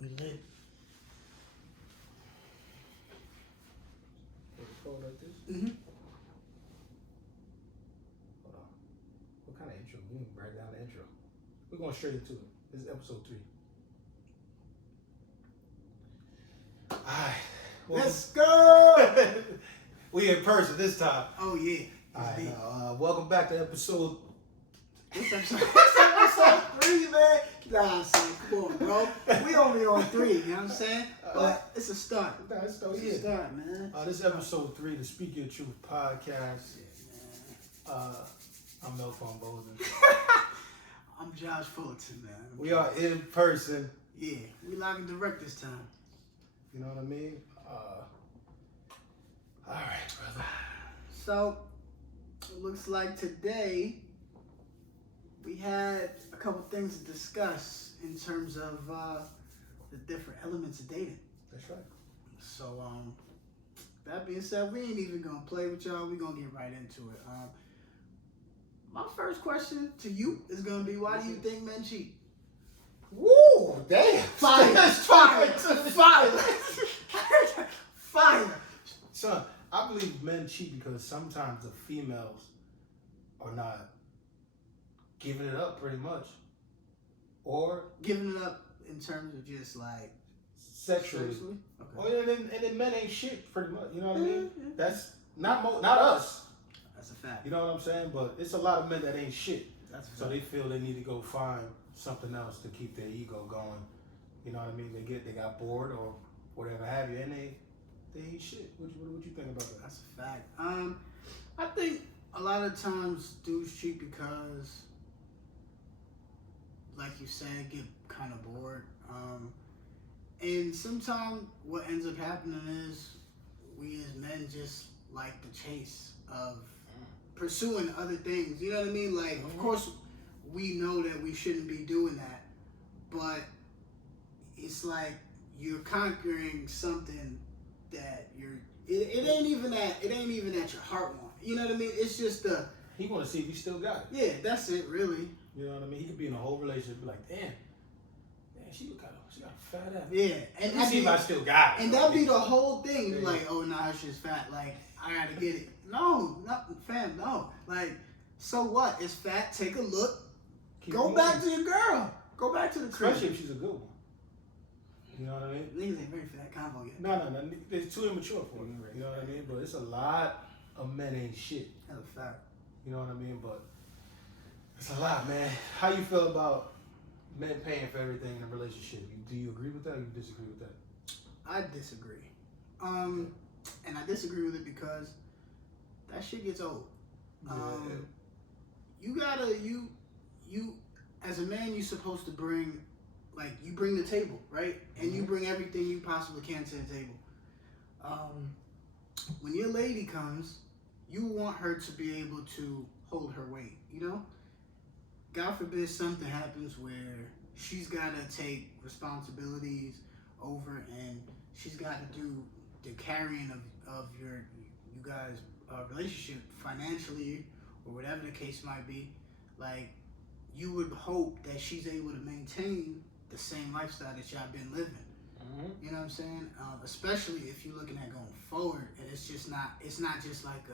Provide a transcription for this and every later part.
We lit. Record like this? Mm-hmm. Hold on. What kind of intro? We need to break down the intro. We're going straight into it. This is episode 3. Alright. Let's go! We in person this time. Oh, yeah. Alright, welcome back to episode... What's episode 3, man? Nah, I'm saying, come on, bro. We only on 3, you know what I'm saying? But it's a start. It's a start, man. This is episode 3, the Speak Your Truth podcast. Yeah, I'm Mel and Josh. I'm Josh Fullerton, man. We are in person. Yeah, we live and direct this time. You know what I mean? Alright, brother. So, it looks like today we had a couple things to discuss in terms of the different elements of dating. That's right. So, that being said, we ain't even gonna play with y'all. We gonna get right into it. My first question to you is gonna be, why do you think men cheat? Woo! Damn! Fire! Son, I believe men cheat because sometimes the females are not giving it up pretty much. Or Giving it up in terms of just like sexually. Okay. Or, and then men ain't shit pretty much. You know what I mean? That's not us. That's a fact. You know what I'm saying? But it's a lot of men that ain't shit. That's a fact. So they feel they need to go find something else to keep their ego going. You know what I mean? They got bored or whatever have you, and they ain't shit. What you think about that? That's a fact. I think a lot of times dudes cheat because, like you said, get kind of bored. And sometimes what ends up happening is we as men just like the chase of pursuing other things. You know what I mean? Like, of course, we know that we shouldn't be doing that, but it's like you're conquering something that it ain't even that your heart want. You know what I mean? It's just he want to see if he still got it. Yeah, that's it, really. You know what I mean? He could be in a whole relationship and be like, damn, she got a fat ass. Yeah, and let me see if I still got it. And that'd be the whole thing. You're like, oh, nah, her shit's fat. Like, I gotta get it. No, fam, no. Like, so what? It's fat. Take a look. Go back to your girl. Go back to the crib. Especially if she's a good one. You know what I mean? Niggas ain't ready for that combo yet. No. It's too immature for it. You know what I mean? But it's a lot of men ain't shit. That's a fact. You know what I mean? But it's a lot, man. How you feel about men paying for everything in a relationship? Do you agree with that or you disagree with that? I disagree. And I disagree with it because that shit gets old. You as a man, you're supposed to bring, like, you bring the table, right? And you bring everything you possibly can to the table. When your lady comes, you want her to be able to hold her weight, you know? God forbid something happens where she's got to take responsibilities over and she's got to do the carrying of you guys' relationship financially or whatever the case might be. Like, you would hope that she's able to maintain the same lifestyle that y'all been living. You know what I'm saying? Especially if you're looking at going forward, and it's not just like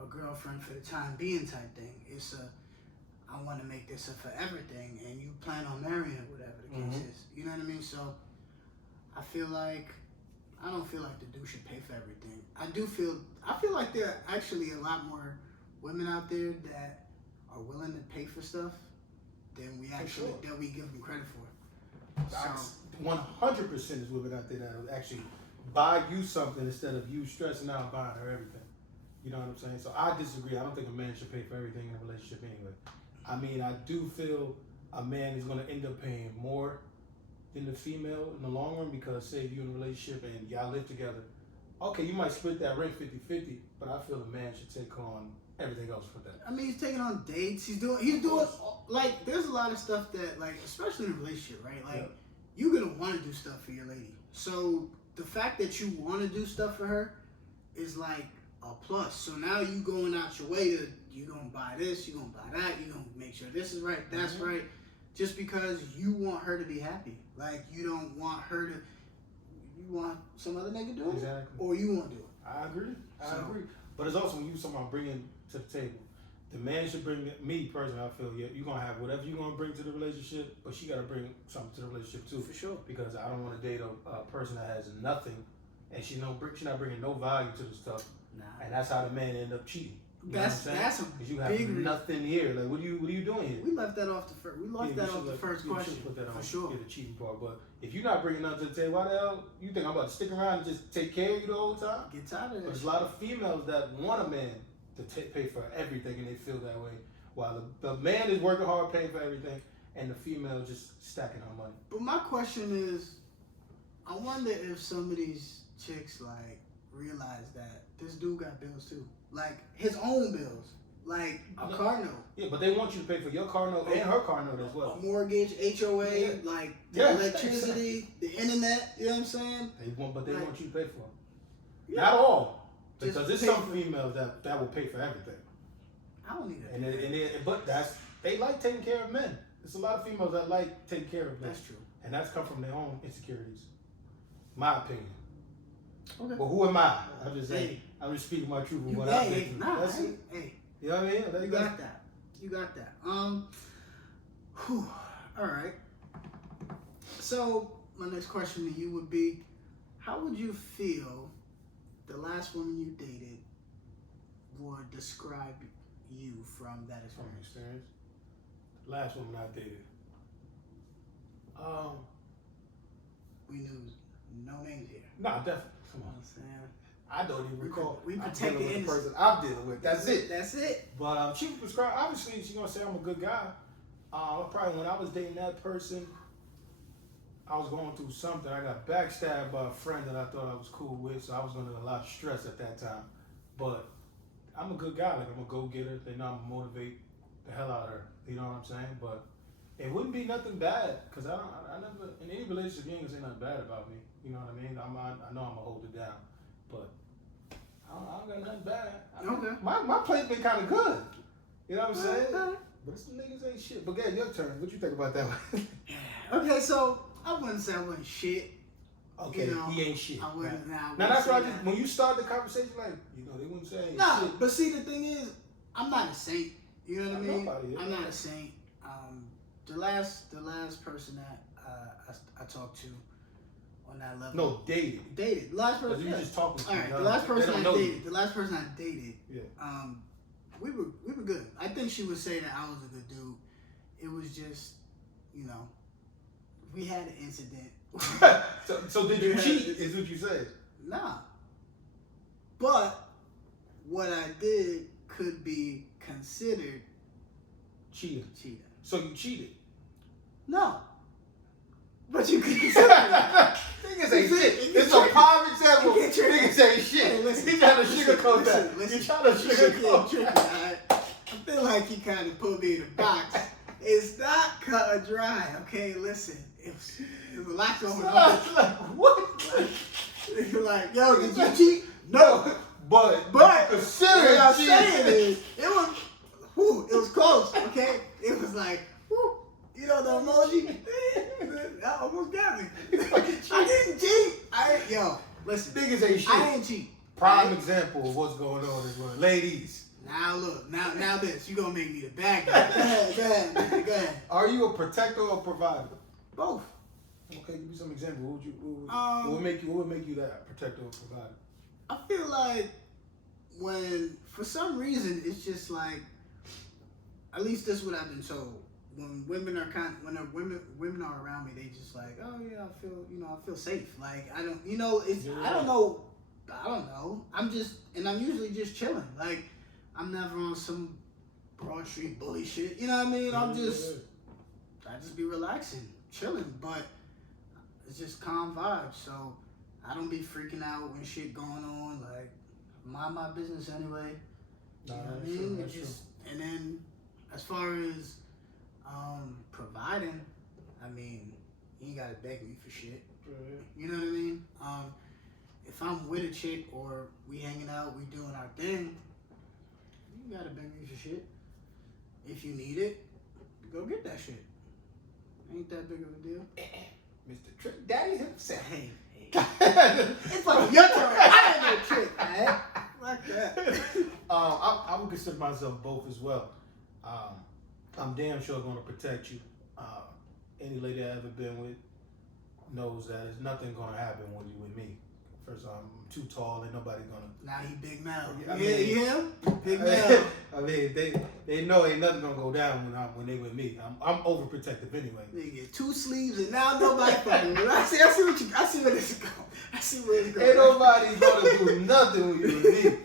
a girlfriend for the time being type thing. It's I want to make this a forever thing, and you plan on marrying her, whatever the case is. You know what I mean? So I don't feel like the dude should pay for everything. I feel like there are actually a lot more women out there that are willing to pay for stuff than we give them credit for. So, 100% is women out there that will actually buy you something instead of you stressing out buying her everything. You know what I'm saying? So I disagree. I don't think a man should pay for everything in a relationship anyway. I mean, I do feel a man is going to end up paying more than the female in the long run because, say, if you're in a relationship and y'all live together, okay, you might split that rent 50-50, but I feel a man should take on everything else for that. I mean, he's taking on dates. He's doing like, there's a lot of stuff that, like, especially in a relationship, right? Like, you're going to want to do stuff for your lady. So the fact that you want to do stuff for her is like a plus. So now you going out your way to, you going to buy this, you going to buy that, you going to make sure this is right, that's right. just because you want her to be happy. Like, you don't want her to, you want some other nigga doing Exactly. it, or you want to do it. I agree. I So- agree. But it's also when you someone bringing to the table. The man should bring me personally. I feel you're gonna have whatever you're gonna bring to the relationship, but she gotta bring something to the relationship too. For sure. Because I don't want to date a person that has nothing, and she's not bringing no value to the stuff, Nah. and that's how the man end up cheating. You know That's what I'm saying? a Because you have big reason. nothing here. Like what are you doing here? We left that off the first. We left that off the first You question. should put that on For sure. the cheating part. But if you're not bringing nothing to the table, why the hell you think I'm about to stick around and just take care of you the whole time? Get tired of But that. there's a lot of females that want a man to pay for everything, and they feel that way. While the man is working hard, paying for everything, and the female just stacking her money. But my question is, I wonder if some of these chicks like realize that this dude got bills too, like his own bills, like a car note. Yeah, but they want you to pay for your car note and her car note as well. Mortgage, HOA, Yeah. like the Yeah, electricity, the internet. You know what I'm saying? But they Like- want you to pay for it. Yeah. Not all, Just because there's pay some for- females that will pay for everything. I don't need that. But they like taking care of men. There's a lot of females that like taking care of men. That's true. And that's come from their own insecurities. My opinion. Okay. But who am I? I'm just saying. Hey. I'm just speaking my truth of You, what I've hey, been through. nah, That's hey, it. hey, You know what I mean? you got that. You got that. Whew, all right. So my next question to you would be, how would you feel the last woman you dated would describe you from that From experience? experience. Last woman I dated. We knew no names here. Nah, definitely. Come You know what on. I'm saying? I don't even recall. we I'm protect dealing the with the innocent. person I'm dealing with. That's it. That's it. But she prescribed. Obviously, she's gonna say I'm a good guy. Probably when I was dating that person, I was going through something. I got backstabbed by a friend that I thought I was cool with, so I was under a lot of stress at that time. But I'm a good guy. Like I'm a go-getter. They know I'm gonna motivate the hell out of her. You know what I'm saying? But it wouldn't be nothing bad because I never in any relationship you ain't gonna say nothing bad about me. You know what I mean? I know I'm gonna hold it down, but I don't got nothing bad. Okay. My play's been kind of good. You know what I'm saying? Okay. But some niggas ain't shit. But yeah, your turn. What you think about that one? Okay, so I wouldn't say I wasn't shit. Okay, You know, he ain't shit. I wouldn't. Right. Nah, I wouldn't Now that's say why that. when you start the conversation, like they wouldn't say ain't Nah, shit. but see, the thing is, I'm not a saint. You know what I mean? Nobody is. I'm not a saint. The last person that I talked to on that level. No, dated. Dated. The last Because person. you just talking to All right. them. The last They person don't I know dated. you. The last person I dated. Yeah. We were good. I think she would say that I was a good dude. It was just, we had an incident. So did you Yeah, cheat? it's- Is what you said. Nah. But what I did could be considered Cheating. cheating. So you cheated. No. But you can consider that. Niggas ain't You shit. can't- It's a prime example. you can't trick me. Niggas ain't shit. Hey, listen. You trying to Listen, sugarcoat listen, that. listen. You trying to sugarcoat Tricky, that. alright? I feel like you kind of put me in a box. It's not cut or dry, okay? Listen, there's a lot going on. Like, what? You're like, yo, did you cheat? No. But consider What I'm cheating. saying is, it was close, okay? It was like, whew, the emoji? That almost got me. I didn't cheat. Yo, listen. Niggas ain't shit. I didn't cheat. Prime example of what's going on is when ladies. Now look, now this, you gonna make me the bad guy. Go ahead. Are you a protector or provider? Both. Okay, give me some example. What would make you that protector or provider? I feel like when, for some reason, it's just like, at least this is what I've been told. When women are women are around me, they just like, oh yeah, I feel safe. Like I don't, I don't know. I'm usually just chilling. Like I'm never on some Broad Street bully shit. You know what I mean? I just be relaxing, chilling, but it's just calm vibes. So I don't be freaking out when shit going on. Like mind my business anyway. You know what I mean? That's true. And then as far as providing, I mean, you ain't gotta beg me for shit. You know what I mean? If I'm with a chick or we hanging out, we doing our thing, you gotta beg me for shit. If you need it, go get that shit. Ain't that big of a deal. Mr. Trick Daddy himself. Hey. It's like your turn. I ain't no trick, man. Like that. I would consider myself both as well. I'm damn sure going to protect you. Any lady I've ever been with knows that there's nothing going to happen when you with me. First, I'm too tall. Ain't nobody gonna. Now he Big Mel. I You mean, hear him? Big Mel. I mean, they know ain't nothing gonna go down when they with me. I'm overprotective anyway. Nigga, 2 sleeves and now nobody fucking with. I see where this is going. I see where it's going. Ain't nobody gonna do nothing when you with me.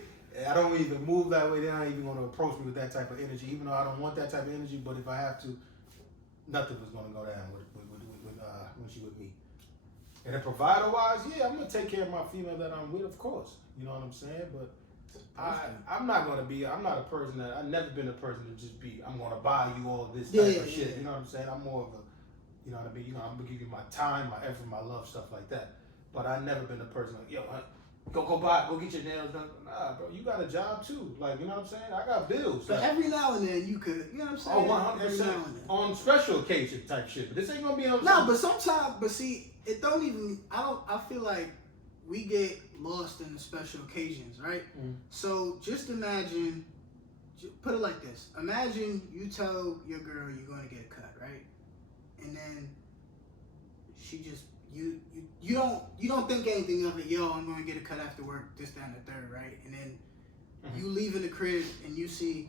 I don't even move that way. They're not even gonna approach me with that type of energy, even though I don't want that type of energy. But if I have to, nothing was gonna go down when she with me. And then provider-wise, yeah, I'm gonna take care of my female that I'm with, of course. You know what I'm saying? But I'm not a person that I've never been a person to just be. I'm gonna buy you all this type of shit. You know what I'm saying? I'm more of a, you know what I mean? I'm gonna give you my time, my effort, my love, stuff like that. But I've never been a person like, yo, go get your nails done. Nah, bro, you got a job too. Like, you know what I'm saying? I got bills. But every now and then you could, you know what I'm saying? Oh, 100%. Every now and then. On special occasion type shit. But this ain't gonna be on. No, but sometimes, see, it don't even. I feel like we get lost in the special occasions, right? Mm. So just imagine, put it like this: imagine you tell your girl you're going to get a cut, right? And then she just you don't think anything of it. Yo, I'm going to get a cut after work, this, that, and the third, right? And then you leave in the crib and you see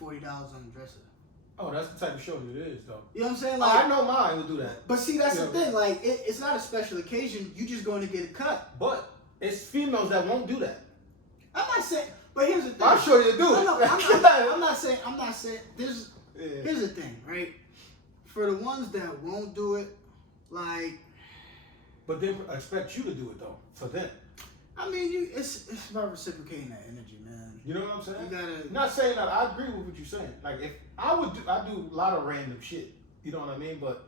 $40 on the dresser. Oh, that's the type of show that it is, though. You know what I'm saying? Like, I know mine will do that. But see, that's the thing. Like, it's not a special occasion. You just going to get a cut. But it's females that won't do that. I'm not saying. But here's the thing. I'm sure you do. No, I'm not saying. Here's the thing, right? For the ones that won't do it, like. But they expect you to do it though. For them. I mean, it's about reciprocating that energy, man. You know what I'm saying? You gotta. I'm not saying that. I agree with what you're saying. Like, if I do a lot of random shit. You know what I mean? But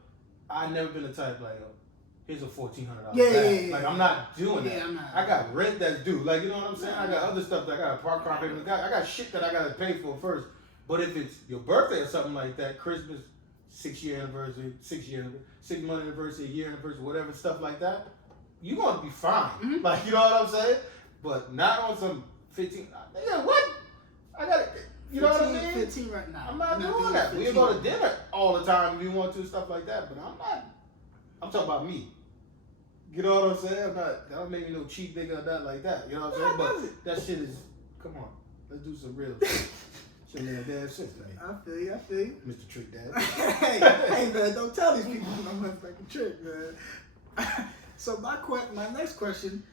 I never been the type like, here's a $1,400 bag. Yeah. Like, I'm not doing that. I'm not. I got rent that's due. Like, you know what I'm saying? I got other stuff that I got to park car payment. I got shit that I got to pay for first. But if it's your birthday or something like that, Christmas, 6-year anniversary, 6-month anniversary, a year anniversary, whatever stuff like that, you're going to be fine. Mm-hmm. Like, you know what I'm saying? But not on some 15. Nigga, what? I got it. You 15, know what I mean? 15 right now. I'm not doing that. We go to dinner all the time if you want to, stuff like that. But I'm not. I'm talking about me. You know what I'm saying? I'm not. That don't make me no cheap nigga or nothing like that. You know what I'm saying? But that shit is. Come on. Let's do some real shit. Shit made damn sense to me. I feel you. Mr. Trick Dad. hey man, don't tell these people I'm not like a trick, man. So my next question,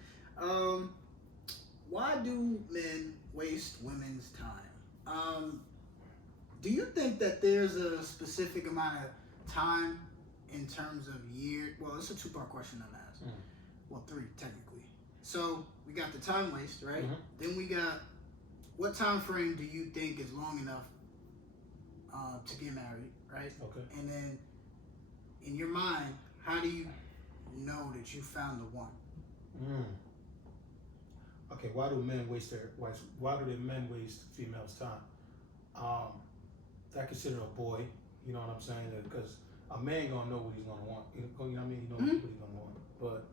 why do men waste women's time? Do you think that there's a specific amount of time in terms of year? Well, it's a 2-part question I'm asking. Well, 3 technically. So we got the time waste, right? Mm-hmm. Then we got what time frame do you think is long enough to get married, right? Okay. And then in your mind, how do you know that you found the one? Okay, why do men waste females' time? I consider a boy, you know what I'm saying? Because a man gonna know what he's gonna want. You know what I mean? He knows what he's gonna want. But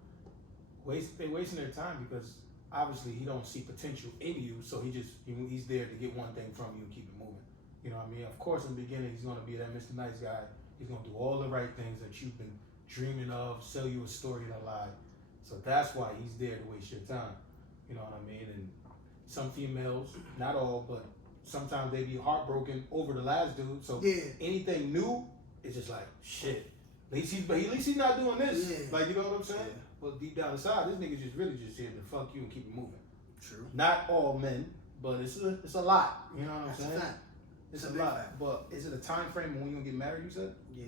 they wasting their time because obviously he don't see potential in you, so he's there to get one thing from you and keep it moving. You know what I mean? Of course, in the beginning, he's gonna be that Mr. Nice Guy. He's gonna do all the right things that you've been dreaming of, sell you a story and a lie. So that's why he's there to waste your time. You know what I mean? And some females, not all, but sometimes they be heartbroken over the last dude. So anything new is just like, shit. At least he's not doing this. Yeah. Like, you know what I'm saying? Yeah. But deep down inside, this nigga's just really just here to fuck you and keep it moving. True. Not all men, but it's a lot. You know what I'm saying? It's a lot. Fact. But is it a time frame when you gonna get married, you said? Yeah.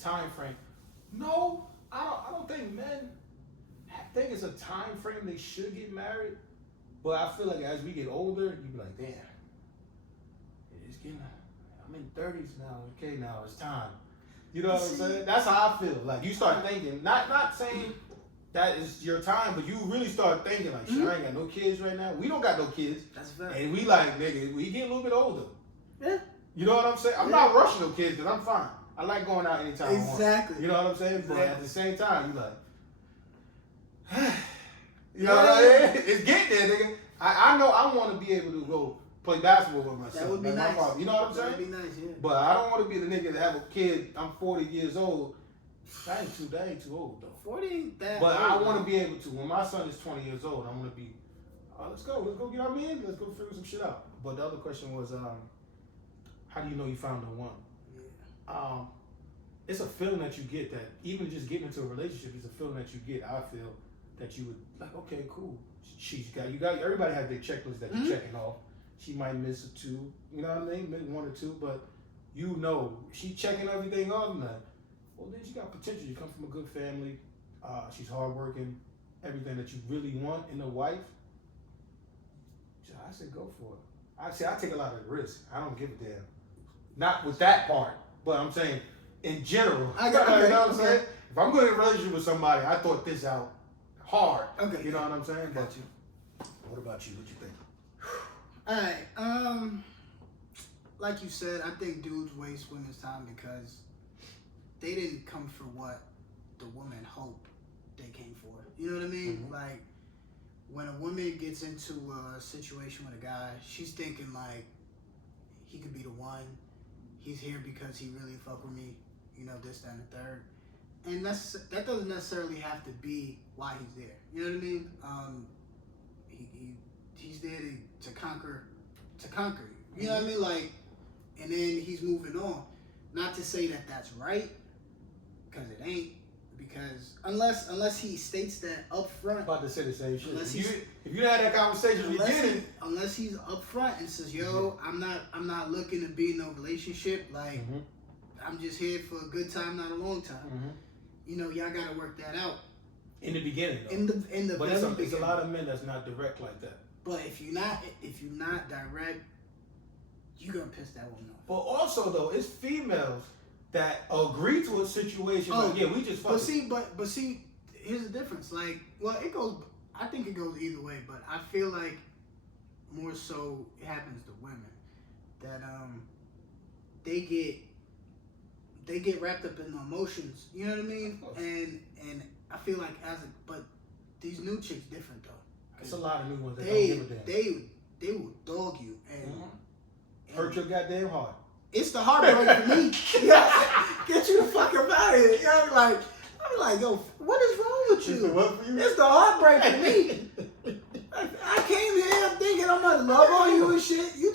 Time frame. No, I don't think men. I think it's a time frame they should get married, but I feel like as we get older, you be like, damn, it's getting. I'm in 30s now. Okay, now it's time. You know what I'm saying? That's how I feel. Like you start thinking, not saying that is your time, but you really start thinking like, shit, I ain't got no kids right now. We don't got no kids. That's fair. And we like, nigga, we get a little bit older. Yeah. You know what I'm saying? I'm not rushing no kids because I'm fine. I like going out anytime Exactly. I want. You know what I'm saying? Exactly. But at the same time, you like, you know what I mean? It's getting there, nigga. I know I want to be able to go play basketball with myself. That would be like nice. My father. You know what I'm saying? That would be nice, yeah. But I don't want to be the nigga that have a kid. I'm 40 years old. That ain't too old though. 40 ain't that But old, I want man. to be able to. When my son is 20 years old, I want to be. Let's go. You know what I mean? Let's go figure some shit out. But the other question was, how do you know you found the one? Yeah. It's a feeling that you get that even just getting into a relationship is a feeling that you get. I feel that you would like, okay, cool. She's got everybody has their checklist that you're checking off. She might miss a two, you know what I mean? Maybe one or two, but you know she checking everything off now. Well, then she got potential. You come from a good family. She's hardworking. Everything that you really want in a wife. So I said, go for it. I take a lot of risk. I don't give a damn. Not with that part, but I'm saying in general. I got you know what I'm saying? If I'm going in a relationship with somebody, I thought this out hard. Okay. You know what I'm saying? Got But you. what about you? What you think? Alright, like you said, I think dudes waste women's time because they didn't come for what the woman hoped they came for. You know what I mean? Mm-hmm. Like, when a woman gets into a situation with a guy, she's thinking like, he could be the one. He's here because he really fuck with me. You know, this, that, and the third. And that doesn't necessarily have to be why he's there. You know what I mean? He's there to conquer you. You know what I mean? Like, and then he's moving on. Not to say that that's right, because it ain't. Because unless he states that up front. About to say the same shit. If you had that conversation from the beginning. Unless he's up front and says, yo, I'm not looking to be in no relationship. Like, I'm just here for a good time, not a long time. You know, y'all gotta work that out. In the beginning, though. In the but very it's beginning. a lot of men that's not direct like that. But if you're not direct, you're gonna piss that woman off. But also though, it's females that agree to a situation. Like, yeah, we just fucking. But see, here's the difference. Like, well, it goes. I think it goes either way. But I feel like more so it happens to women that they get wrapped up in the emotions. You know what I mean? And I feel like but these new chicks different though. It's a lot of new ones that don't give a damn. They will dog you and hurt your goddamn heart. It's the heartbreak for me. Get you the fuck up out of here. You know, I'm like, yo, what is wrong with you? It's the heartbreak for me. I came here thinking I'm gonna love on you and shit. You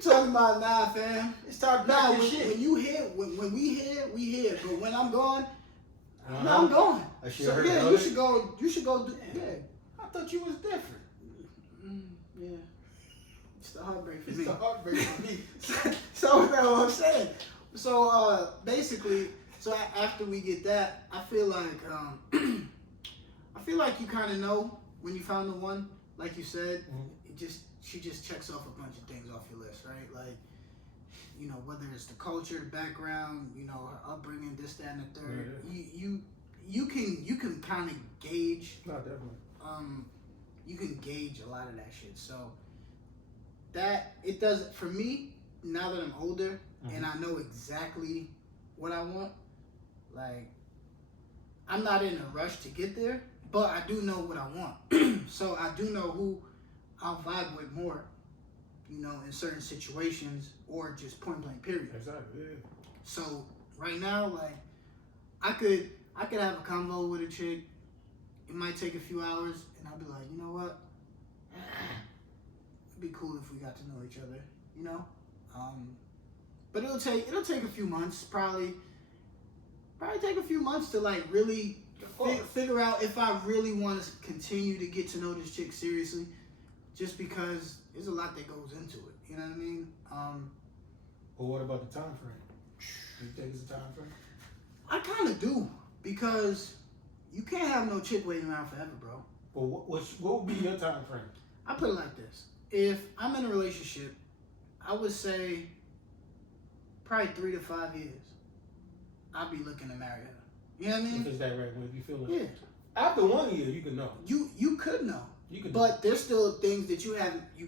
talking about nah, fam. It's talking nah, about shit. When you here, when we here. But when I'm gone, I'm gone. So yeah, you should go. You should go. Yeah. I thought you was different. Yeah. It's the heartbreak for me. It's the heartbreak for me. So that's what I'm saying. So basically, after we get that, I feel like you kind of know when you found the one. Like you said, she just checks off a bunch of things off your list, right? Like, you know, whether it's the culture, the background, you know, her upbringing, this, that, and the third. Yeah. You can kind of gauge. No, definitely. You can gauge a lot of that shit. So that it does for me now that I'm older and I know exactly what I want. Like, I'm not in a rush to get there, but I do know what I want. So I do know who I'll vibe with more, you know, in certain situations or just point blank period. Exactly. Yeah. So right now, like, I could have a convo with a chick. It might take a few hours, and I'll be like, you know what? It'd be cool if we got to know each other, you know. But it'll take a few months, probably take a few months to like really figure out if I really want to continue to get to know this chick seriously. Just because there's a lot that goes into it, you know what I mean? But what about the time frame? Do you think it's a time frame? I kind of do, because you can't have no chick waiting around forever, bro. Well, what would be your time frame? I put it like this. If I'm in a relationship, I would say probably 3 to 5 years. I'd be looking to marry her. You know what I mean? If it's that right way, if you feel it. Yeah. After 1 year, you can know. You could know. But there's still things that you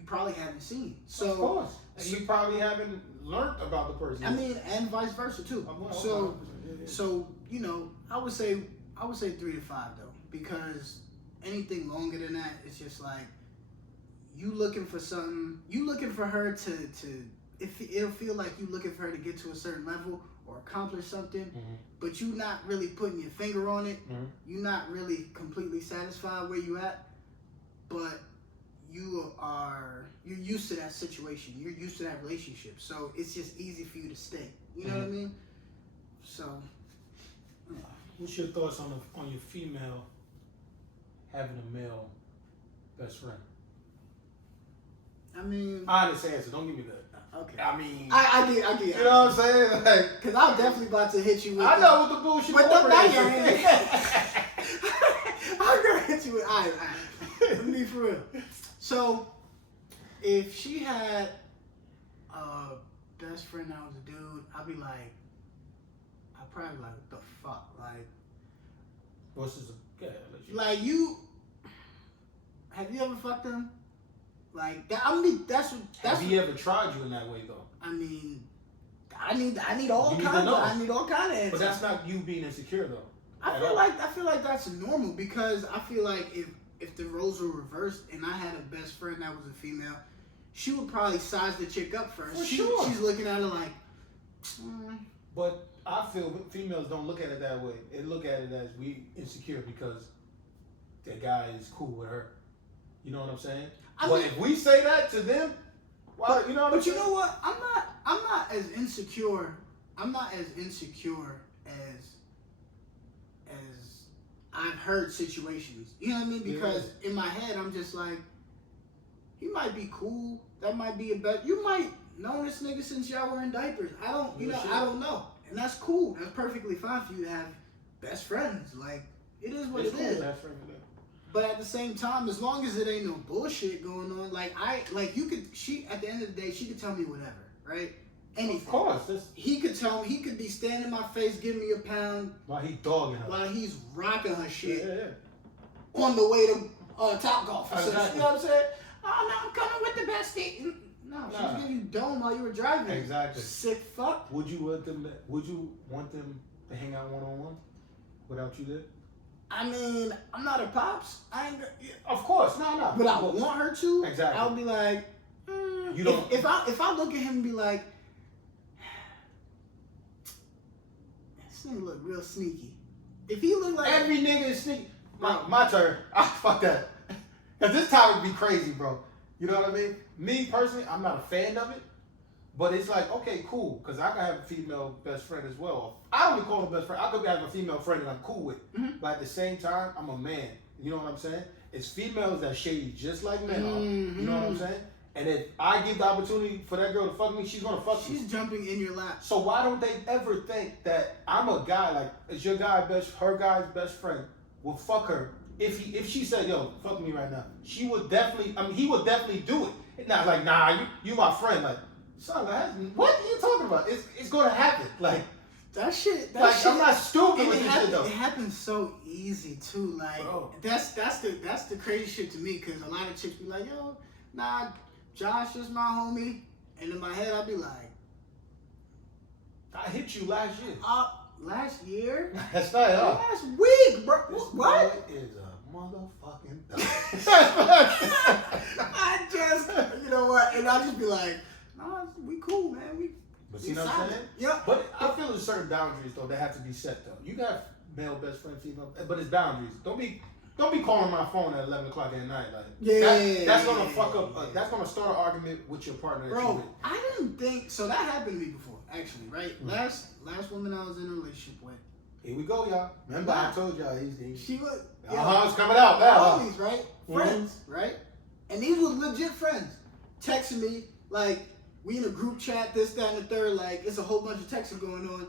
probably haven't seen. So of course, and you probably haven't learned about the person. I mean, and vice versa too. So you know, I would say 3 to 5 though, because anything longer than that, it's just like you looking for something. You looking for her to it'll feel like you looking for her to get to a certain level or accomplish something, but you not really putting your finger on it. You're not really completely satisfied where you at, but you're used to that situation. You're used to that relationship, so it's just easy for you to stay. You know what I mean? So, yeah. What's your thoughts on your female having a male best friend? I mean, honest answer. Don't give me that. Okay. I mean, I get. You know what I'm saying? Like, cause I'm definitely about to hit you with. I know with the bullshit. But don't I'm gonna hit you with. All right. Let me be for real. So, if she had a best friend that was a dude, I'd be like, I'd probably be like, what the fuck, like. What's this? Like you. Have you ever fucked them? Like that. I mean, that's. Have he ever tried you in that way though? I mean, I need all kinds. I need all kind of answers. But that's not you being insecure though. I feel like that's normal, because I feel like if the roles were reversed and I had a best friend that was a female, she would probably size the chick up first. Sure. She's looking at her like. But I feel females don't look at it that way. They look at it as we insecure because that guy is cool with her. You know what I'm saying? But if we say that to them, well, you know what I'm saying? But you know what? I'm not as insecure. I'm not as insecure as I've heard situations. You know what I mean? Because in my head, I'm just like, he might be cool. That might be a bet. You might know this nigga since y'all were in diapers. I don't, I don't know. And that's cool. That's perfectly fine for you to have best friends. Like, it is what it is. But at the same time, as long as it ain't no bullshit going on, she at the end of the day, she could tell me whatever, right? Anything. Of course. He could be standing in my face, giving me a pound. While he dogging her. While he's rocking her shit. Yeah. On the way to Topgolf. Exactly. You know what I'm saying? Oh, no, I'm coming with the bestie. No, she was giving you dome while you were driving. Exactly. Sick fuck. Would you want them to hang out one-on-one without you there? I mean, I'm not her pops. I ain't. Of course, no. But I would want her to. Exactly. I would be like, you don't. If I look at him and be like, this nigga look real sneaky. If he look like every nigga is sneaky. My turn. Fuck that. Cause this topic be crazy, bro. You know what I mean? Me personally, I'm not a fan of it. But it's like, okay, cool, because I can have a female best friend as well. I don't even call her best friend. I could have a female friend that I'm cool with. Mm-hmm. But at the same time, I'm a man. You know what I'm saying? It's females that shady just like men are. You know what I'm saying? And if I give the opportunity for that girl to fuck me, she's going to fuck me. She's jumping in your lap. So why don't they ever think that I'm a guy, like, is your guy her guy's best friend will fuck her? If she said, yo, fuck me right now, he would definitely do it. Not like, nah, you my friend. Like, son, what are you talking about? It's gonna happen. Like that shit. I'm not stupid with this shit though. It happens so easy too. Like that's the crazy shit to me, because a lot of chicks be like, yo, nah, Josh is my homie, and in my head I'll be like, I hit you last year. Last year? That's not last week, bro. What? This is a motherfucking I just, you know what? And I'll just be like, nah, we cool, man. But see what I'm saying? Yeah. But I feel there's certain boundaries though that have to be set though. You got male best friend, female, but it's boundaries. Don't be calling my phone at 11 o'clock at night. Like that's gonna fuck up. That's gonna start an argument with your partner. Bro, I didn't think so. That happened to me before, actually. Right? Last woman I was in a relationship with. Here we go, y'all. Remember I told y'all she was. It's coming out now. Homies, right? Friends, right? And these were legit friends. Texting me like, we in a group chat, this, that, and the third. Like, it's a whole bunch of texting going on.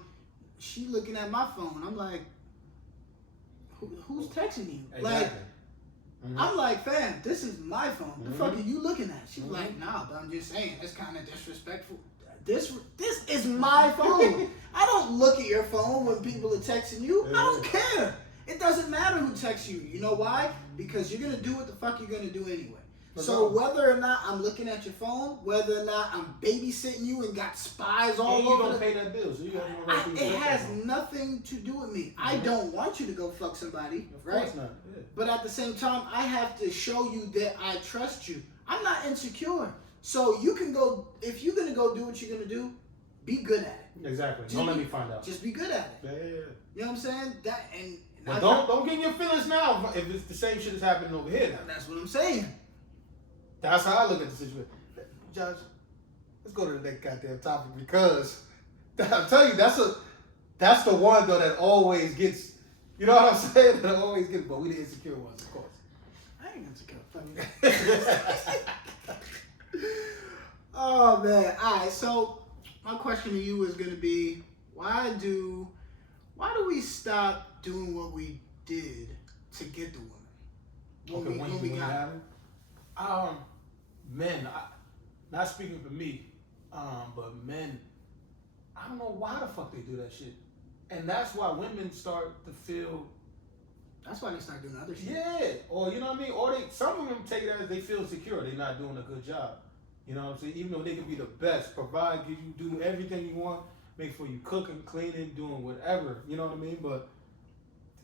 She looking at my phone. I'm like, who's texting you? Exactly. Like, I'm like, fam, this is my phone. The fuck are you looking at? She's like, nah, but I'm just saying, it's kind of disrespectful. This is my phone. I don't look at your phone when people are texting you. I don't care. It doesn't matter who text you. You know why? Because you're gonna do what the fuck you're gonna do anyway. No So problem. whether or not I'm looking at your phone, whether or not I'm babysitting you and got spies all And you over, don't pay that bill, so you don't know it has nothing to do with me. I don't want you to go fuck somebody, Of right? course not. Yeah. But at the same time, I have to show you that I trust you. I'm not insecure. So you can go, if you're gonna go do what you're gonna do, be good at it. Exactly. Don't let me find out. Just be good at it. Yeah. You know what I'm saying? But don't get in your feelings now if it's the same shit that's happening over here now. That's what I'm saying. That's how I look at the situation. Josh, let's go to the next goddamn topic because I'm telling you, that's the one though that always gets, you know what I'm saying? That always gets, but we the insecure ones, of course. I ain't insecure. Oh man. Alright, so my question to you is gonna be, why do we stop doing what we did to get the woman? When we got her? Men, not speaking for me, but men, I don't know why the fuck they do that shit. And that's why women start to feel. That's why they start doing other shit. Yeah, or you know what I mean? Or some of them take it as they feel secure. They're not doing a good job. You know what I'm saying? Even though they can be the best, provide, give you, do everything you want, make sure you cooking, cleaning, doing whatever. You know what I mean? But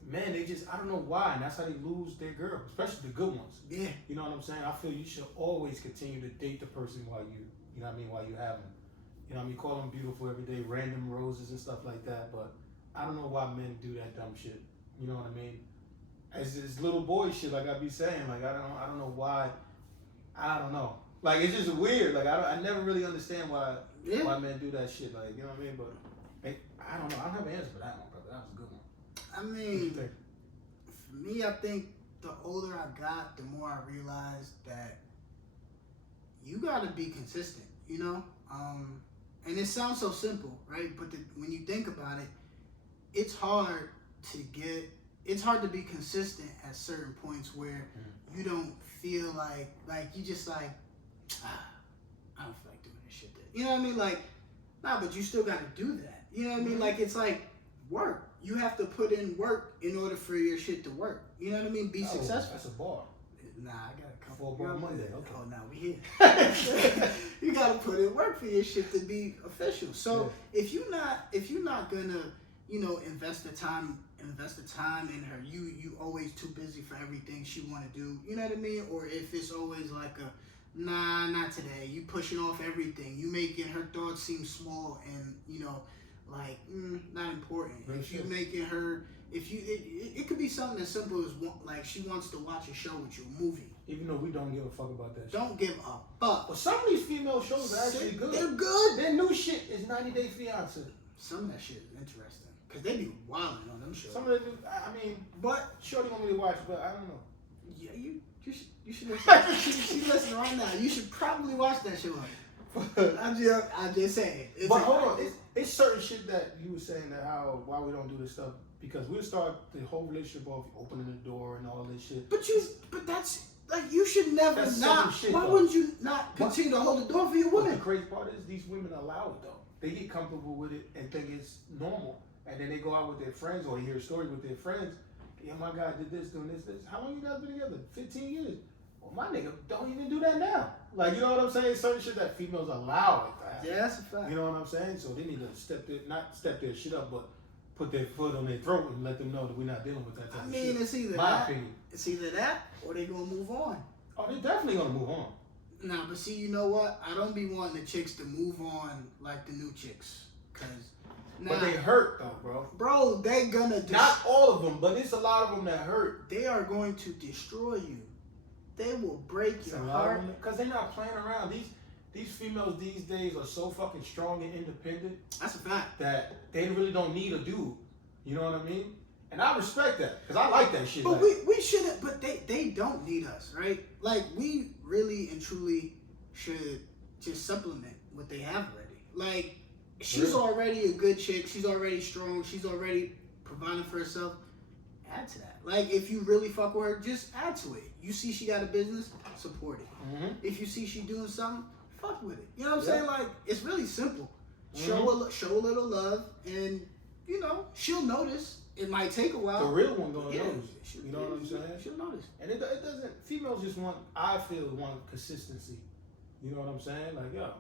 man, they just, I don't know why, and that's how they lose their girl, especially the good ones. Yeah. You know what I'm saying? I feel you should always continue to date the person while you know what I mean, while you have them. You know what I mean? Call them beautiful every day, random roses and stuff like that, but I don't know why men do that dumb shit. You know what I mean? As this little boy shit, like I be saying, like I don't know why, I don't know. Like it's just weird. Like I never really understand why men do that shit. Like, you know what I mean? But I don't know. I don't have an answer for that one, brother. That was a good one. I mean, for me, I think the older I got, the more I realized that you gotta be consistent, you know? And it sounds so simple, right? But when you think about it, it's hard to be consistent at certain points where you don't feel like you just like, I don't feel like doing this shit. You know what I mean? Like, nah, but you still gotta do that. You know what I mean? Like, it's like work. You have to put in work in order for your shit to work. You know what I mean? Be successful. That's a bar. Nah, I got a couple. 4 bar Monday. Okay. Oh, now we here. You gotta put in work for your shit to be official. So if you're not gonna, you know, invest the time in her, you always too busy for everything she wanna do. You know what I mean? Or if it's always like a, nah, not today. You pushing off everything. You making her thoughts seem small and, you know, like not important. If you making her, it could be something as simple as like she wants to watch a show with you, a movie. Even though we don't give a fuck about that shit. Don't give a fuck. But some of these female shows are actually good. They're good. Their new shit is 90 Day Fiance. Some of that shit is interesting. Because they be wilding on them shows. Some of the new, I mean, but Shorty want me to watch, but I don't know. Yeah, you should listen. She's listening right now. You should probably watch that show. I'm just saying. But hold on, it's certain shit that you were saying that why we don't do this stuff, because we'll start the whole relationship off opening the door and all this shit. But that's like, you should never That's not. shit, why though. wouldn't you not continue to hold the door for your But woman? the crazy part is these women allow it though. They get comfortable with it and think it's normal, and then they go out with their friends or hear a story with their friends. Yeah, my guy did this, doing this. How long you guys been together? 15 years. Well, my nigga don't even do that now. Like, you know what I'm saying? Certain shit that females allow it to happen. Yeah, that's a fact. You know what I'm saying? So they need to not step their shit up, but put their foot on their throat and let them know that we're not dealing with that type of shit. It's either my that. opinion. It's either that or they gonna move on. Oh, they're definitely gonna move on. Nah, but see, you know what? I don't be wanting the chicks to move on like the new chicks, But they hurt though, bro. Bro, they gonna not all of them, but it's a lot of them that hurt. They are going to destroy you. They will break your heart because they're not playing around. These females these days are so fucking strong and independent. That's a fact. That they really don't need a dude. You know what I mean? And I respect that, because I like that shit. But we shouldn't. But they don't need us, right? Like, we really and truly should just supplement what they have already. Like, she's already a good chick. She's already strong. She's already providing for herself. Add to that. Like, if you really fuck with her, just add to it. You see she got a business, support it. Mm-hmm. If you see she doing something, fuck with it. You know what I'm saying? Like, it's really simple. Mm-hmm. Show a little love, and, you know, she'll notice. it might take a while. The real one gonna Yeah. notice. You know what I'm saying? She'll notice. And it doesn't. Females just want. I feel want consistency. You know what I'm saying? Like yo,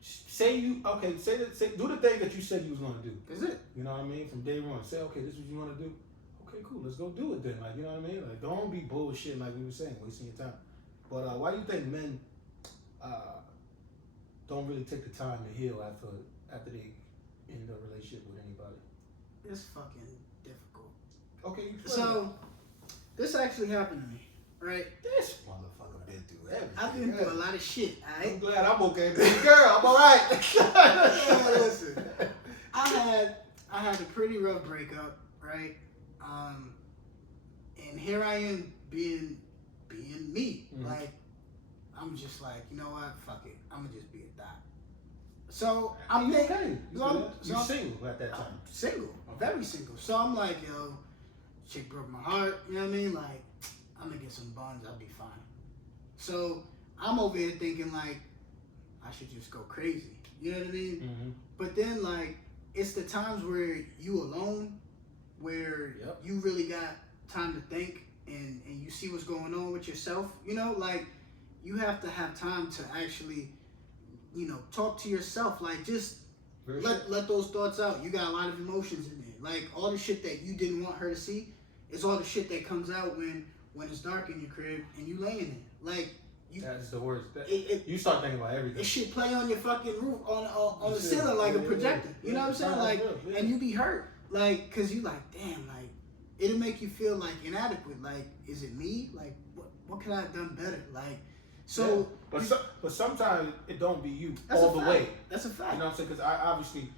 say you okay. Say do the thing that you said you was gonna do. That's it. You know what I mean? From day one, say okay, this is what you want to do. Okay, cool. Let's go do it then. Like you know what I mean? Like don't be bullshit like we were saying, wasting your time. But why do you think men don't really take the time to heal after they in a relationship with anybody? It's fucking difficult. Okay, so this actually happened to me, right? This motherfucker been through everything. I've been through a lot of shit, alright? I'm glad I'm okay, baby girl. I'm alright. Listen, I had a pretty rough breakup, right? And here I am being me. Mm-hmm. Like, I'm just like, you know what? Fuck it. I'm gonna just be a thot. So I'm okay. So You single at that time? I'm single, very single. So I'm like, yo, chick broke my heart. You know what I mean? Like, I'm gonna get some buns. I'll be fine. So I'm over here thinking like, I should just go crazy. You know what I mean? Mm-hmm. But then like, it's the times where you alone, where you really got time to think and you see what's going on with yourself. You know, like you have to have time to actually, you know, talk to yourself. Like just let those thoughts out. You got a lot of emotions in there. Like all the shit that you didn't want her to see is all the shit that comes out when it's dark in your crib and you laying there. Like that's the worst. You start thinking about everything. It shit play on your fucking roof on the ceiling like a projector. You know what I'm saying? Like, and you be hurt. Like, cause you like, damn, like it'll make you feel like inadequate. Like, is it me? Like, what could I have done better? Like, so. Yeah. But sometimes it don't be you that's all the way. That's a fact. You know what I'm saying? Because obviously,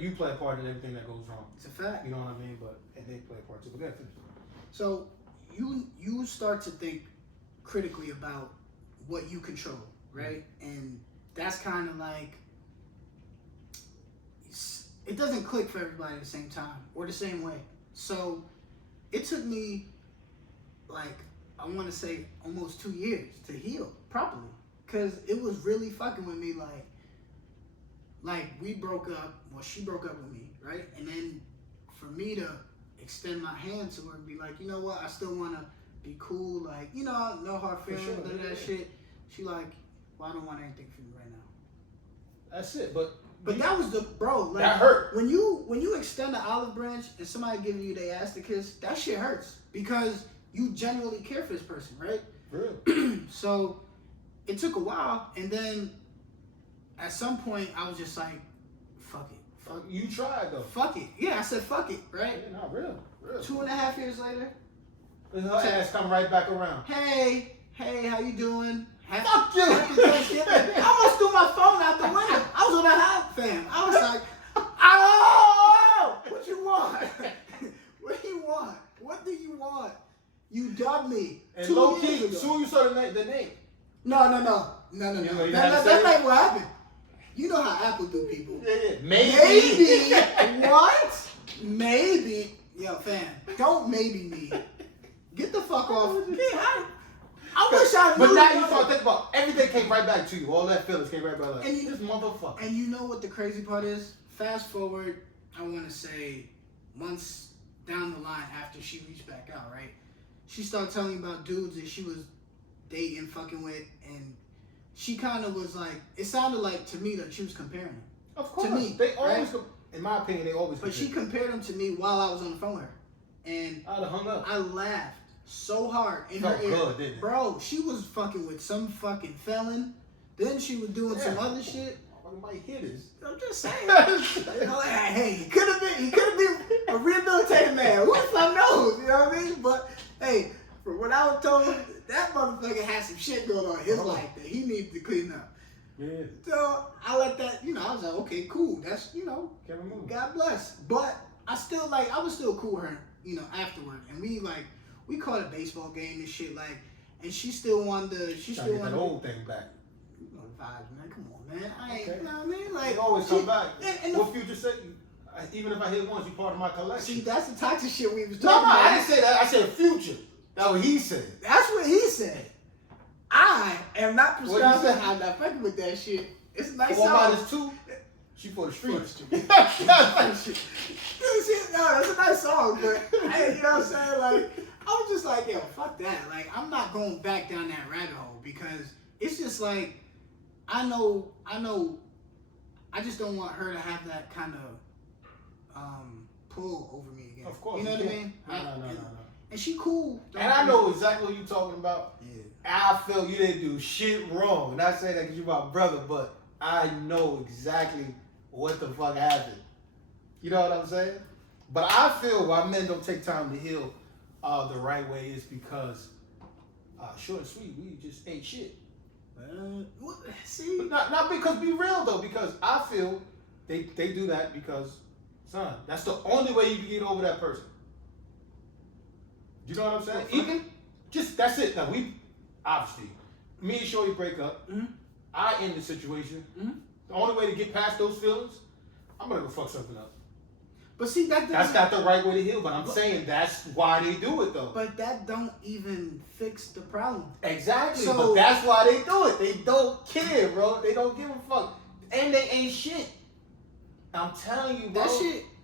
you play a part in everything that goes wrong. It's a fact. You know what I mean? And they play a part too. But that's it. So you start to think critically about what you control, right? And that's kind of like it doesn't click for everybody at the same time or the same way. So it took me like I want to say almost 2 years to heal properly because it was really fucking with me. Like we broke up. Well, she broke up with me, right? And then for me to extend my hand to her and be like, you know what? I still want to be cool. Like, you know, no hard feelings, none of that shit. She like, well, I don't want anything from you right now. That's it. But that was the bro. Like, that hurt. When you extend an olive branch and somebody giving you their ass to kiss, that shit hurts because you genuinely care for this person, right? Real. So it took a while, and then at some point I was just like, fuck it. You tried though. Fuck it. Yeah, I said fuck it, right? Yeah, not real. 2.5 years later. Her ass come right back around. Hey, how you doing? Fuck you! I almost threw my phone out the window. I was on the house, fam. I was like, oh, what you want? What do you want? What do you want? You dubbed me. And 2 low years key, ago. soon you saw the name. No. That's not what happened. You know how Apple do people. Yeah. Maybe. What? Maybe. Yo, fam, don't maybe me. Get the fuck off. I wish I knew. But now you start thinking about everything came right back to you. All that feelings came right back. Like, and you this motherfucker. And you know what the crazy part is? Fast forward, I want to say months down the line after she reached back out, right? She started telling me about dudes that she was dating, fucking with, and she kind of was like, it sounded like to me that she was comparing them. Of course. To me, they always, right? In my opinion, they always But she compared them to me while I was on the phone with her. And I'd have hung up. I laughed so hard in Felt her ear. good, didn't it? Bro, she was fucking with some fucking felon. Then she was doing some other shit. Might hit us. I'm just saying. You know, like, hey, he could have been a rehabilitated man. Who the fuck knows? You know what I mean? But hey, from what I was told, that motherfucker had some shit going on in his life that he needed to clean up. Yeah. So I let that, I was like, okay, cool. That's, God bless. But I was still cool with her, afterward. And we caught a baseball game and shit, and she still wanted that old thing back. Vibes, man. Come on, man. I ain't, Okay. you know what I mean? Like, they always come back. And what Future said, even if I hit once, you part of my collection. See, that's the toxic shit we was No, talking about. I didn't say that. I said Future. That's what he said. That's what he said. I am not prescribed What you to said? I'm not fucking with that shit. It's a nice What song. about his two? She for the streets. No, that's a nice song, but you know what I'm saying? Like, I was just like, yo, fuck that. Like, I'm not going back down that rabbit hole because it's just like, I know, I just don't want her to have that kind of pull over me again. Of course. You know what I mean? No. And she cool. And I know exactly what you're talking about. Yeah. I feel you didn't do shit wrong. Not saying that because you're my brother, but I know exactly what the fuck happened. You know what I'm saying? But I feel why men don't take time to heal the right way is because, short and sweet, we just ain't shit. See? But not because, be real though, because I feel they do that because, son, that's the only way you can get over that person. You know what I'm saying? Even, just, that's it. Now, we, obviously, me and Shorty break up. Mm-hmm. I end the situation. Mm-hmm. The only way to get past those feelings, I'm gonna go fuck something up. But see, that's not the right way to heal. But I'm saying that's why they do it though. But that don't even fix the problem. Exactly. So, but that's why they do it. They don't care, bro. They don't give a fuck, and they ain't shit. I'm telling you, bro.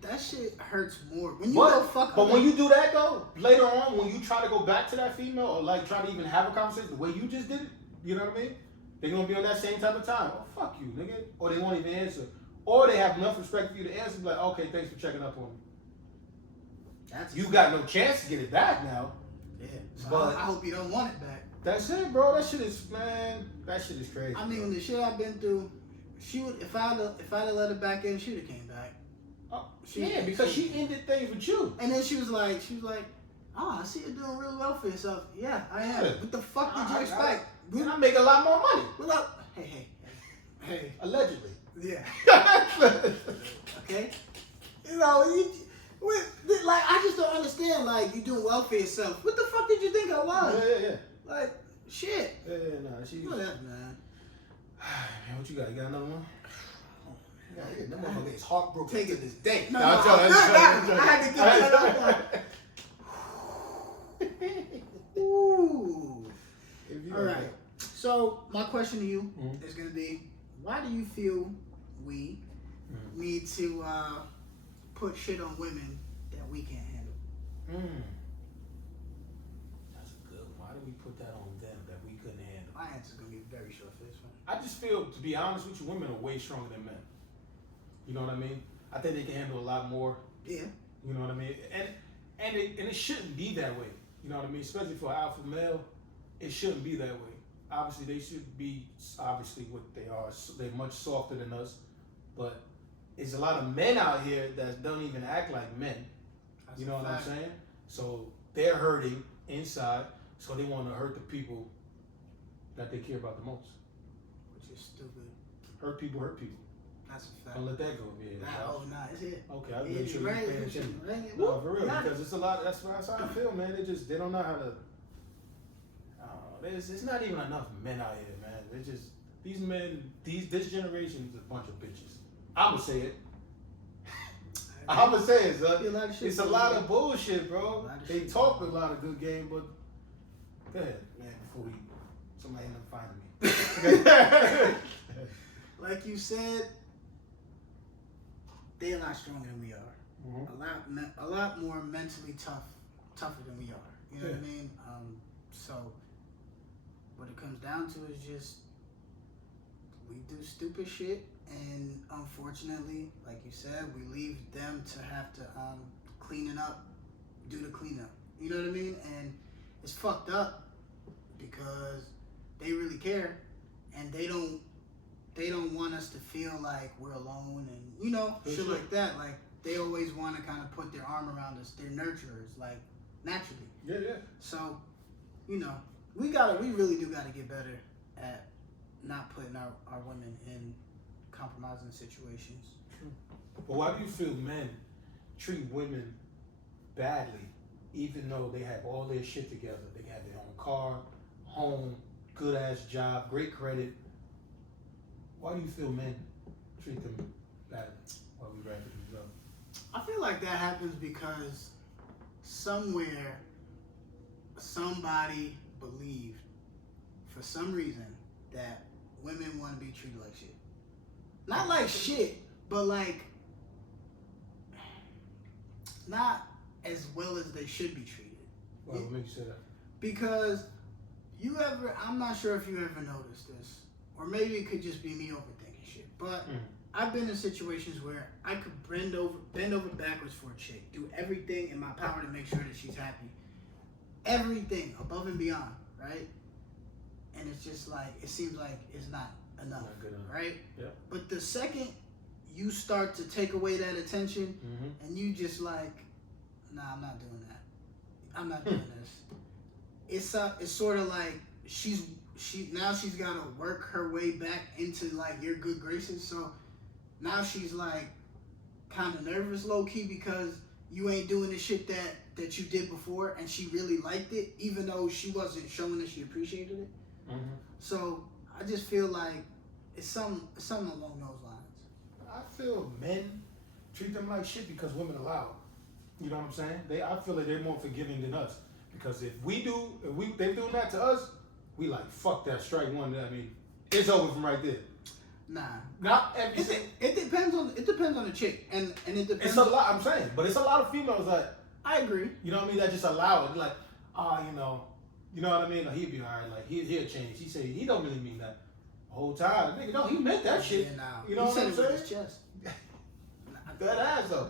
That shit hurts more when you go fuck. But when you do that though, later on when you try to go back to that female or like try to even have a conversation the way you just did it, you know what I mean? They're gonna be on that same type of time. Oh fuck you, nigga. Or they won't even answer. Or they have enough respect for you to answer, like, okay, thanks for checking up on me. You got no chance to get it back now. Yeah. So but I hope you don't want it back. That's it, bro. That shit is crazy. I mean, bro. the shit I've been through, she would if I'd have let her back in, she'd have came back. Because she ended things with you. And then she was like, oh, I see you're doing really well for yourself. Yeah, I am. Yeah. What the fuck did you expect? I make a lot more money. Hey. Allegedly. Yeah. Okay. You know, like I just don't understand. Like you doing well for yourself. What the fuck did you think I was? Yeah. Like shit. Nah. She. Whatever, man. What you got? You got another one? That motherfucker is heartbroken Take to it. this day. No, I had to get that up. Ooh. All right. So my question to you is gonna be, why do you feel we need to put shit on women that we can't handle? That's a good one. Why do we put that on them that we couldn't handle? My answer's gonna be very short for this one. I just feel, to be honest with you, women are way stronger than men. You know what I mean? I think they can handle a lot more. Yeah. You know what I mean? And it shouldn't be that way. You know what I mean? Especially for an alpha male, it shouldn't be that way. Obviously, they should be what they are. They're much softer than us. But there's a lot of men out here that don't even act like men. You know what I'm saying? So they're hurting inside, so they want to hurt the people that they care about the most. Which is stupid. Hurt people hurt people. That's a fact. Don't let that go. Yeah. It's it. Okay, I'll make sure you're paying attention. Right. No, for real, because it's a lot. That's how I feel, man. They don't know how to. There's not even enough men out here, man. They're just these men. This generation is a bunch of bitches. I'ma say it. I'ma say it, son. It's a lot of bullshit, bro. They talk a lot of good game, but go ahead, man. Before somebody end up finding me. Like you said, they're a lot stronger than we are. A lot more mentally tougher than we are. You know what I mean? So what it comes down to is just we do stupid shit, and unfortunately, like you said, we leave them to have to do the cleanup. You know what I mean? And it's fucked up because they really care, and they don't want us to feel like we're alone, and shit like that. Like they always want to kind of put their arm around us. They're nurturers, like naturally. Yeah. So, we really do gotta get better at not putting our women in compromising situations. True. But why do you feel men treat women badly, even though they have all their shit together? They have their own car, home, good ass job, great credit. Why do you feel men treat them badly while we wrap things up? I feel like that happens because somewhere somebody believed for some reason that women want to be treated like shit. Not like shit, but like not as well as they should be treated. Well, what makes you say that? Because I'm not sure if you ever noticed this, or maybe it could just be me overthinking shit, but I've been in situations where I could bend over backwards for a chick, do everything in my power to make sure that she's happy. Everything above and beyond, right? And it's just like, it seems like it's not enough, Not good enough. right? Yeah. But the second you start to take away that attention, and you just like, nah, I'm not doing that. I'm not doing this. It's sort of like she's got to work her way back into like your good graces. So now she's like kind of nervous, low key, because you ain't doing the shit that you did before, and she really liked it, even though she wasn't showing that she appreciated it. So I just feel like it's something along those lines. I feel men treat them like shit because women allow it. You know what I'm saying? I feel like they're more forgiving than us. Because if they doing that to us, we like, fuck that, strike one. I mean, it's over from right there. Nah. Not everything. It depends on the chick, and it depends. It's a lot. I'm saying, but it's a lot of females that I agree. You know what I mean? That just allow it. Like, you know what I mean? Like, he'll be alright. Like he'll change. He say he don't really mean that the whole time. Nigga, no, he meant that shit. Yeah, nah. You know what I'm saying? With his chest. That ass though.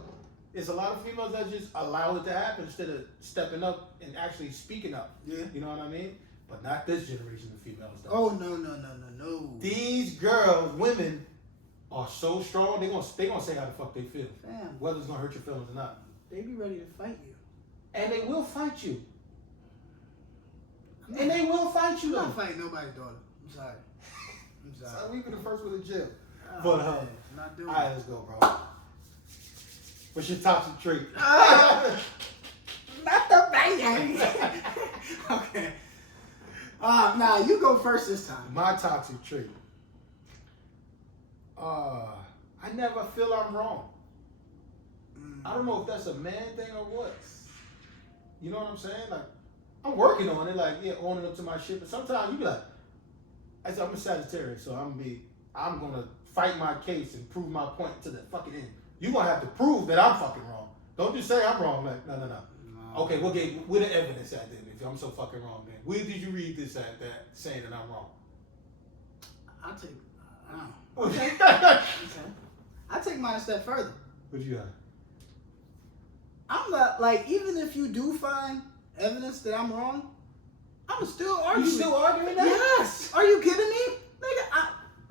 It's a lot of females that just allow it to happen instead of stepping up and actually speaking up. Yeah. You know what I mean? But not this generation of females though. Oh no. These girls, women, are so strong. They gonna say how the fuck they feel. Fam, Whether it's gonna hurt your feelings or not. they be ready to fight you. And they will fight you. And they will fight you I'm though. not fighting nobody's daughter. I'm sorry. So we be the first one to jail. Oh, But man, not doing alright, it. let's go, bro. What's your toxic trait? Not the bang. Okay. Nah, you go first this time. My toxic trait. I never feel I'm wrong. I don't know if that's a man thing or what. You know what I'm saying? Like, I'm working on it, like, yeah, owning up to my shit. But sometimes you be like, I'm a Sagittarius, so I'm gonna fight my case and prove my point to the fucking end. You gonna have to prove that I'm fucking wrong. Don't just say I'm wrong. Like, no. Okay, where the evidence at then? If I'm so fucking wrong, then where did you read this at that saying that I'm wrong? I take mine a step further. What you got? I'm not like, even if you do find evidence that I'm wrong, I'm still arguing. You still arguing that? Yes. Are you kidding me, nigga?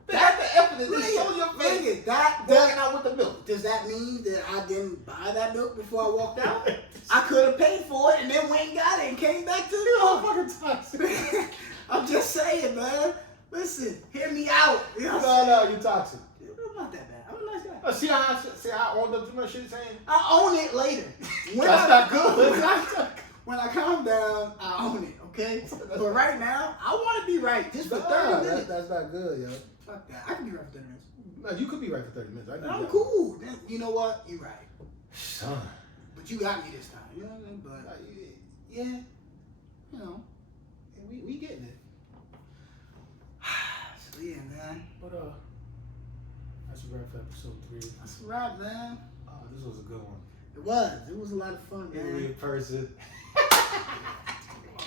That's the evidence. It's on your face. Walking out with the milk. Does that mean that I didn't buy that milk before I walked out? I could have paid for it and then went and got it and came back to the fucking toxic. I'm just saying, man. Listen, hear me out. You know No, you toxic. I'm not that bad. I'm a nice guy. See how I owned up to my shit saying? I own it later. That's not good. When I calm down, I own it, okay? But right now, I want to be right just for 30 minutes. That's not good, yo. Fuck that. I can be right for 30 minutes. No, you could be right for 30 minutes. I'm cool. Then, you know what? You're right. Son. But you got me this time. You know what I mean? But, yeah, you know, we getting it. So, yeah, man. But, that's a wrap for episode 3. That's a wrap, man. This was a good one. It was a lot of fun, man. In person.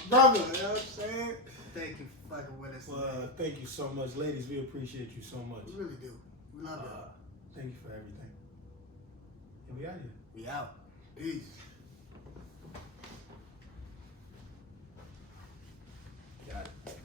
Brother, you know what I'm saying? Thank you for fucking with us. Well, thank you so much. Ladies, we appreciate you so much. We really do. We love you. Thank you for everything. And we out here. We out. Peace. Got it.